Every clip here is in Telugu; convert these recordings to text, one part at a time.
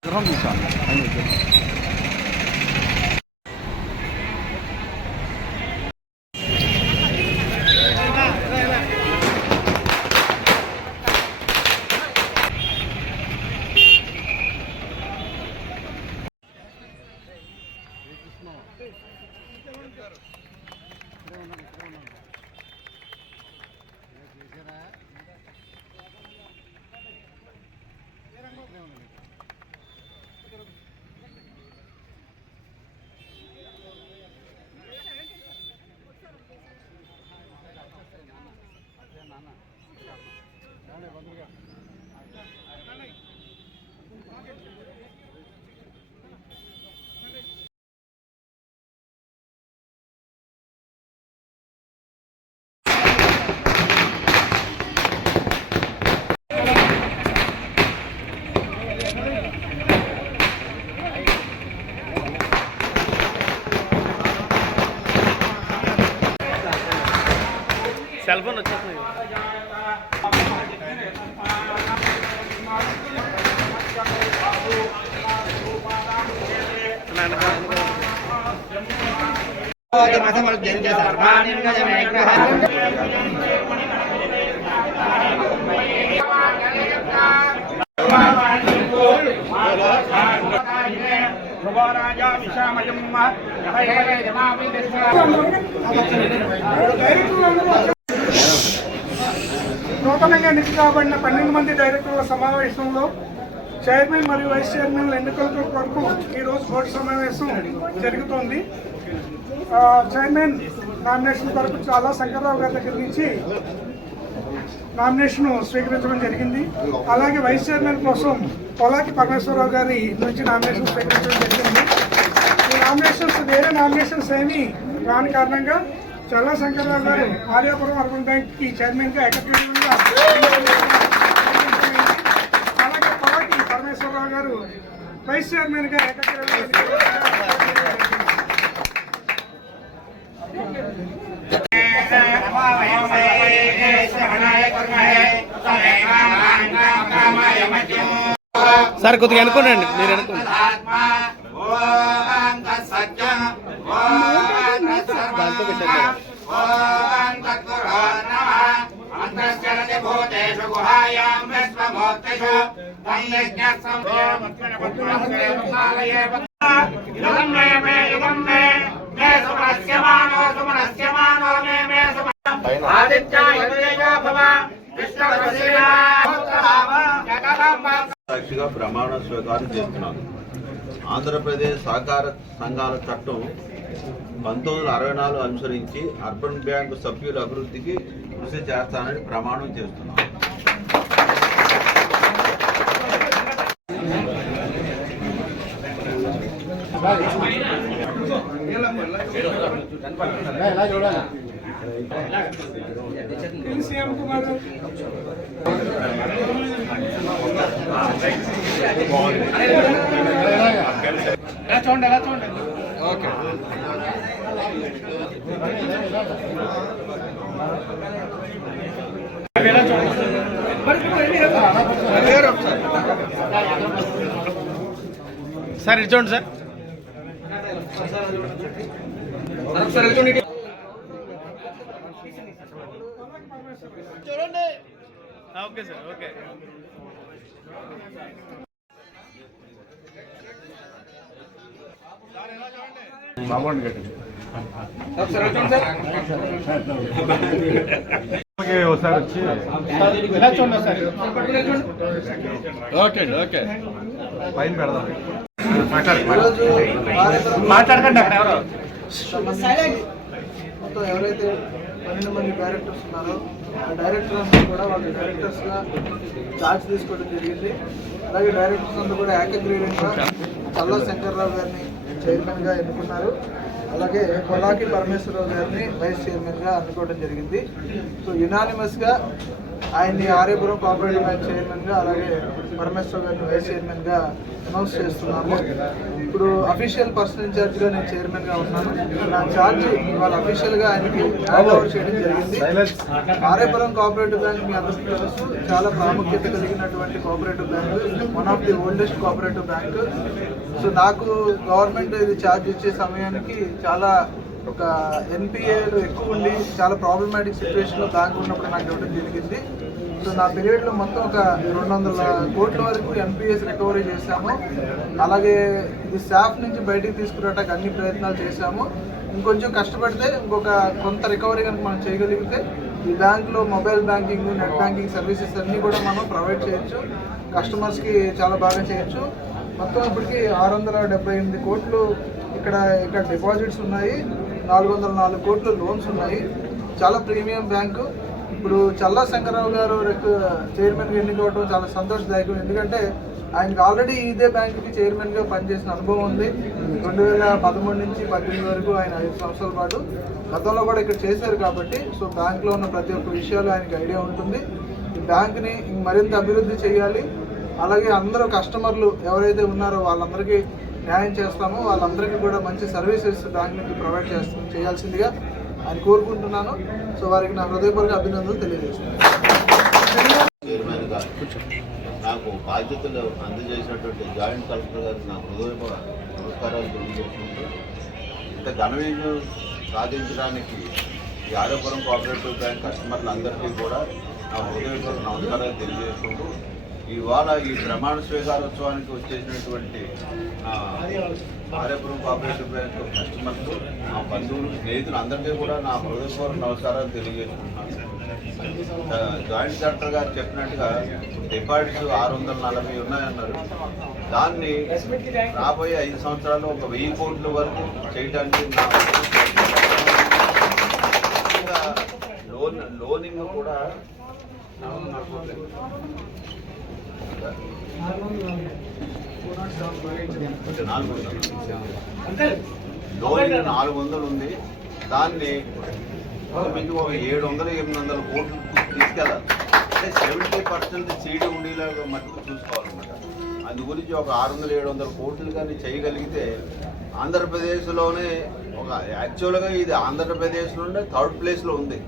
这方便些，方便些。ఫోన్ వచ్చేస్తుంది నూతనంగా ఎన్నిక పన్నెండు మంది డైరెక్టర్ల సమావేశంలో చైర్మన్ మరియు వైస్ చైర్మన్ ఎన్నికల కొరకు ఈ రోజు బోర్డు సమావేశం జరుగుతోంది. చైర్మన్ నామినేషన్ కొరకు చాలా శంకర్రావు గారి దగ్గర నుంచి నామినేషన్ స్వీకరించడం జరిగింది. అలాగే వైస్ చైర్మన్ కోసం పొలాకి పరమేశ్వరరావు గారి నుంచి నామినేషన్ స్వీకరించడం జరిగింది. ఈ నామినేషన్స్ వేరే నామినేషన్స్ ఏమీ రాని కారణంగా చల్లా శంకర్రావు గారు ఆర్యాపురం అర్బన్ బ్యాంక్కి చైర్మన్ అలాగే పొలాకి పరమేశ్వరరావు గారు వైస్ చైర్మన్గా సార్ కొద్దిగా అనుకోండి మీరు అనుకోండి సాక్షిగా ప్రమాణ స్వీకారం చేస్తున్నాను. ఆంధ్రప్రదేశ్ సహకార సంఘాల చట్టం పంతొమ్మిది వందల అరవై నాలుగు అనుసరించి అర్బన్ బ్యాంకు సభ్యుల అభివృద్ధికి కృషి చేస్తానని ప్రమాణం చేస్తున్నాను. సీఎం కుమార్ గారు. సార్ ఇటు చూడండి సార్ చూడండి. Okay sir okay. ఒకసారి వచ్చి ఇలా చూడండి సార్ ఓకే అండి ఓకే పైన పెడదాం మాట్లాడకండి అక్కడ ఎవరు. మొత్తం ఎవరైతే పన్నెండు మంది డైరెక్టర్స్ ఉన్నారో ఆ డైరెక్టర్స్ కూడా వాళ్ళ డైరెక్టర్స్గా ఛార్జ్ తీసుకోవడం జరిగింది. అలాగే డైరెక్టర్స్ అందరూ కూడా ఏకగ్రీవంగా చల్లా శంకర్రావు గారిని చైర్మన్గా ఎన్నుకున్నారు. అలాగే కొలాకి పరమేశ్వరరావు గారిని వైస్ చైర్మన్గా అనుకోవడం జరిగింది. సో యునానిమస్గా ఆయన్ని ఆర్యపురం కోఆపరేటివ్ బ్యాంక్ చైర్మన్గా అలాగే పరమేశ్వర్ గారిని వైస్ చైర్మన్గా అనౌన్స్ చేస్తున్నాము. ఇప్పుడు అఫీషియల్ పర్సన్ ఇన్ఛార్జ్గా నేను చైర్మన్గా ఉన్నాను. నా ఛార్జ్ ఇవాళ అఫీషియల్గా ఆయనకి హ్యాండ్ ఓవర్ చేయడం జరిగింది. ఆర్యపురం కోఆపరేటివ్ బ్యాంక్ మీ అందరికీ తెలుసు చాలా ప్రాముఖ్యత కలిగినటువంటి cooperative bank one of the oldest cooperative bank. So నాకు గవర్నమెంట్ ఇది ఛార్జ్ ఇచ్చే సమయానికి చాలా ఒక ఎన్పిఏలు ఎక్కువ ఉండి చాలా ప్రాబ్లమాటిక్ సిచ్యువేషన్లో బ్యాంక్ ఉన్నప్పుడు నాకు ఇవ్వడం జరిగింది. సో నా పీరియడ్లో మొత్తం ఒక రెండు వందల కోట్ల వరకు ఎన్పిఎస్ రికవరీ చేశాము. అలాగే ఇది స్టాఫ్ నుంచి బయటికి తీసుకురావడానికి అన్ని ప్రయత్నాలు చేశాము. ఇంకొంచెం కష్టపడితే ఇంకొక కొంత రికవరీ కనుక మనం చేయగలిగితే ఈ బ్యాంక్లో mobile banking net banking services అన్నీ కూడా మనం ప్రొవైడ్ చేయొచ్చు. కస్టమర్స్కి చాలా బాగా చేయొచ్చు. మొత్తం ఇప్పటికి ఆరు వందల డెబ్బై ఎనిమిది కోట్లు ఇక్కడ ఇక్కడ డిపాజిట్స్ ఉన్నాయి. నాలుగు వందల నాలుగు కోట్లు లోన్స్ ఉన్నాయి. చాలా ప్రీమియం బ్యాంకు. ఇప్పుడు చల్లా శంకరరావు గారు చైర్మన్గా ఎన్నికవడం చాలా సంతోషదాయకం. ఎందుకంటే ఆయనకి ఆల్రెడీ ఇదే బ్యాంకుకి చైర్మన్గా పనిచేసిన అనుభవం ఉంది. రెండు వేల పదమూడు నుంచి పద్దెనిమిది వరకు ఆయన ఐదు సంవత్సరాల పాటు గతంలో కూడా ఇక్కడ చేశారు కాబట్టి సో బ్యాంకులో ఉన్న ప్రతి ఒక్క విషయాలు ఆయనకి ఐడియా ఉంటుంది. ఈ బ్యాంకుని మరింత అభివృద్ధి చేయాలి. అలాగే అందరూ కస్టమర్లు ఎవరైతే ఉన్నారో వాళ్ళందరికీ న్యాయం చేస్తాము. వాళ్ళందరికీ కూడా మంచి సర్వీసెస్ బ్యాంక్ నుంచి ప్రొవైడ్ చేస్తాం. చేయాల్సిందిగా అని కోరుకుంటున్నాను. సో వారికి నా హృదయపూర్వక అభినందనలు తెలియజేస్తున్నాను. నాకు బాధ్యతలు అందజేసినటువంటి జాయింట్ కలెక్టర్ గారికి నా హృదయపూర్వక నమస్కారాలు తెలియజేసుకుంటూ ఇంత ఘనమైన సాధించడానికి ఈ ఆరోపురం కోఆపరేటివ్ బ్యాంక్ కస్టమర్లందరికీ కూడా నా హృదయపూర్వక నమస్కారాలు తెలియజేసుకుంటూ ఇవాళ ఈ ప్రమాణ స్వీకారోత్సవానికి వచ్చేసినటువంటి ఆ, ఆర్యపురం కోఆపరేటివ్ బ్యాంక్ కస్టమర్లు మా బంధువులు స్నేహితులు అందరికీ కూడా నా హృదయపూర్వక నమస్కారాలు తెలియజేసుకుంటున్నాను. జాయింట్ కలెక్టర్ గారు చెప్పినట్టుగా డిపాజిట్స్ ఆరు వందల నలభై ఉన్నాయన్నారు. దాన్ని రాబోయే ఐదు సంవత్సరాల్లో ఒక వెయ్యి కోట్ల వరకు చేయడానికి నా లోన్ లోనింగ్ కూడా నాలుగు వందలు నాలుగు వందలు ఉంది. దాన్ని మీకు ఒక ఏడు వందలు ఎనిమిది వందల కోట్లు తీసుకెళ్ళాలి. అంటే సెవెంటీ పర్సెంట్ సీడీ ఉండేలాగా మటుకు చూసుకోవాలన్నమాట. అందు గురించి ఒక ఆరు వందలు ఏడు వందల కోట్లు కానీ చేయగలిగితే ఆంధ్రప్రదేశ్లోనే ఒక యాక్చువల్గా ఇది ఆంధ్రప్రదేశ్లోనే థర్డ్ ప్లేస్లో ఉంది.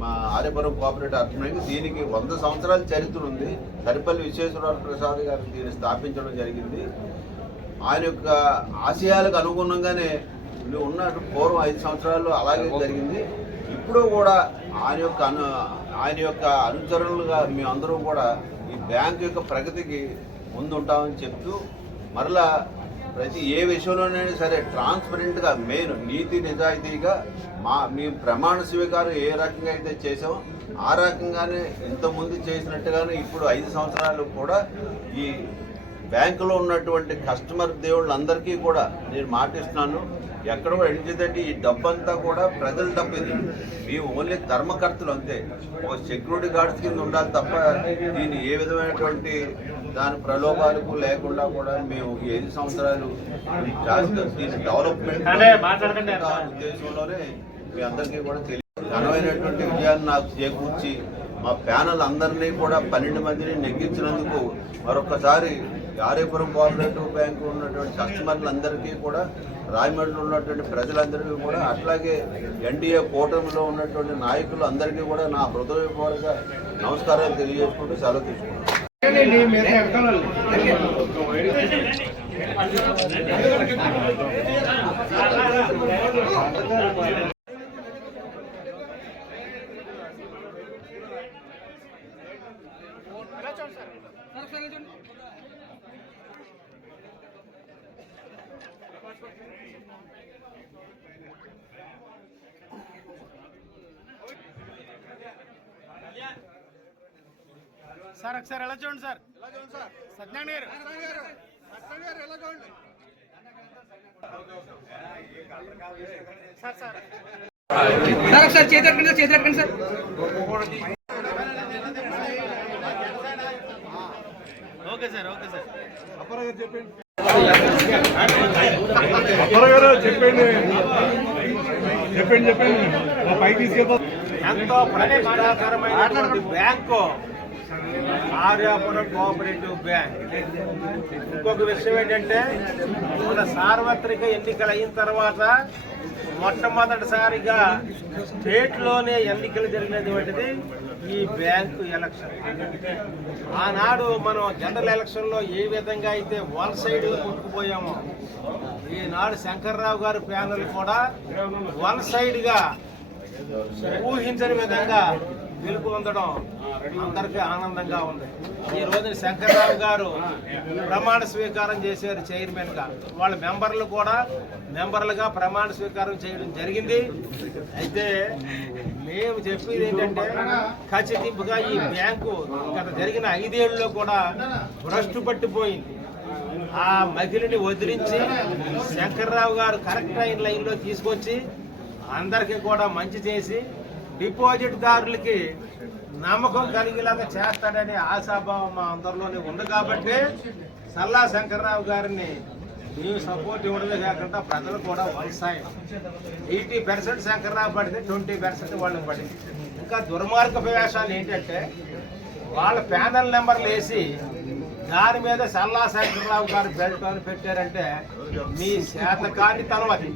మా ఆర్యపురం కోఆపరేటివ్ అర్థమైంది. దీనికి వంద సంవత్సరాల చరిత్ర ఉంది. సరిపల్లి విశ్వేశ్వర ప్రసాద్ గారు దీన్ని స్థాపించడం జరిగింది. ఆయన యొక్క ఆశయాలకు అనుగుణంగానే నువ్వు ఉన్నట్టు పూర్వం ఐదు సంవత్సరాల్లో అలాగే జరిగింది. ఇప్పుడు కూడా ఆయన యొక్క అను ఆయన యొక్క అనుచరులుగా మేమందరం కూడా ఈ బ్యాంక్ యొక్క ప్రగతికి ముందుంటామని చెప్తూ మరలా ప్రతి ఏ విషయంలోనైనా సరే ట్రాన్స్పరెంట్గా మెయిన్ నీతి నిజాయితీగా మా మీ ప్రమాణ స్వీకారం ఏ రకంగా అయితే చేసామో ఆ రకంగానే ఇంతకుముందు చేసినట్టుగానే ఇప్పుడు ఐదు సంవత్సరాలు కూడా ఈ బ్యాంకులో ఉన్నటువంటి కస్టమర్ దేవుళ్ళందరికీ కూడా నేను మాటిస్తున్నాను ఎక్కడ కూడా ఎంచేదంటే ఈ డబ్బంతా కూడా ప్రజల డబ్బు ఇది మేము ఓన్లీ ధర్మకర్తలు అంతే. ఒక సెక్యూరిటీ గార్డ్స్ కింద ఉండాలి తప్ప దీన్ని ఏ విధమైనటువంటి దాని ప్రలోభాలకు లేకుండా కూడా మేము ఐదు సంవత్సరాలు. దీని డెవలప్మెంట్ ఉద్దేశంలోనే మీ అందరికీ కూడా తెలియదు ఘనమైనటువంటి విజయాన్ని నాకు చేకూర్చి మా ప్యానల్ అందరినీ కూడా పన్నెండు మందిని నెగ్గించినందుకు మరొకసారి ఆర్యపురం కోఆపరేటివ్ బ్యాంకు ఉన్నటువంటి కస్టమర్లందరికీ కూడా రాయమండ్రిలో ఉన్నటువంటి ప్రజలందరికీ కూడా అట్లాగే ఎన్డీఏ కూటమిలో ఉన్నటువంటి నాయకులు అందరికీ కూడా నా హృదయపూర్వక నమస్కారాలు తెలియజేసుకుంటూ సెలవు తీసుకున్నాను సార్ ఒకసారి ఎలా చూడండి sir? Satyanarayana garu. Sir sir. Sir ఒకసారి చేతి ఎత్తండి సార్ చేతి ఎత్తండి sir. Okay sir okay sir. Apparao గారు చెప్పండి. చెప్పండి. చెప్పండి మా పైకి తీసుకెళ్తా. ఎంతో ప్రతిష్టాకరమైనటువంటి బ్యాంకు ఆర్యాపురం కోఆపరేటివ్ బ్యాంక్. ఇంకొక విషయం ఏంటంటే మన సార్వత్రిక ఎన్నికలు అయిన తర్వాత మొట్టమొదటిసారిగా స్టేట్లోనే ఎన్నికలు జరిగినటువంటిది ఈ బ్యాంకు ఎలక్షన్. ఆనాడు మనం జనరల్ ఎలక్షన్లో ఏ విధంగా అయితే వన్ సైడ్ కొట్టుకుపోయామో ఈనాడు శంకర్రావు గారి ప్యానల్ కూడా వన్ సైడ్గా ఊహించని విధంగా గెలుపు పొందడం అందరికీ ఆనందంగా ఉంది. ఈ రోజున శంకర్రావు గారు ప్రమాణ స్వీకారం చేశారు చైర్మన్గా. వాళ్ళ మెంబర్లు కూడా మెంబర్లుగా ప్రమాణ స్వీకారం చేయడం జరిగింది. అయితే మేము చెప్పేది ఏంటంటే ఖచ్చితంగా ఈ బ్యాంకు గత జరిగిన ఐదేళ్ళలో కూడా భ్రష్టు పట్టిపోయింది. ఆ మహిళని వదిలించి శంకర్రావు గారు కరెక్ట్ అయిన లైన్లో తీసుకొచ్చి అందరికీ కూడా మంచి చేసి డిపాజిట్ దారులకి నమ్మకం కలిగేలాగా చేస్తాడనే ఆశాభావం మా అందరిలోనే ఉంది కాబట్టి సల్లా శంకర్రావు గారిని మేము సపోర్ట్ ఇవ్వడమే కాకుండా ప్రజలు కూడా వలసాయం. ఎయిటీ పర్సెంట్ శంకర్రావు పడితే ట్వంటీ పర్సెంట్ వాళ్ళకి పడింది. ఇంకా దుర్మార్గ వేషాలు ఏంటంటే వాళ్ళ ప్యానల్ నెంబర్లు వేసి దాని మీద సల్లా శంకర్రావు గారు బెల్ట్ అని పెట్టారంటే మీ శాతకానితనం అది.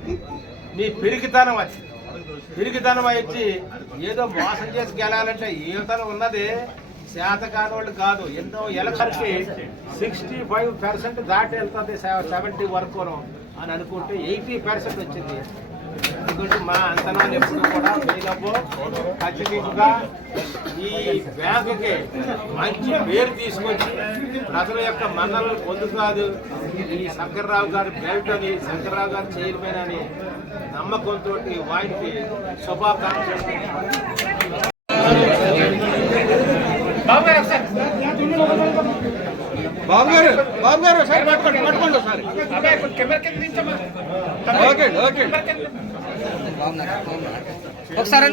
మీ పిరికితనం అది. పిరికితనం వచ్చి ఏదో మోసం చేసి గెలాలంటే ఏతనం ఉన్నది? శాతకాని కాదు ఎన్నో ఎలక్షన్కి సిక్స్టీ ఫైవ్ పర్సెంట్ దాటి వెళ్తుంది సెవెంటీ వరకు అని అనుకుంటే ఎయిటీ పర్సెంట్ వచ్చింది. ఎందుకంటే మా అంతనాలు ఎప్పుడు కూడా ఫెయిలవ్వు ఖచ్చితంగా ఈ బ్యాంకుకి మంచి పేరు తీసుకొచ్చి ప్రజల యొక్క మన్నలను పొందుతాదు ఈ శంకర్రావు గారి బెల్ట్ అని శంకర్రావు గారి చైర్మన్ అని నమ్మకంతో వారికి శుభాకాంక్షలు బాబు గారు బాబు గారు సార్ పట్టుకోండి పట్టుకోండి సార్ ఓకే ఓకే. ఒకసారి.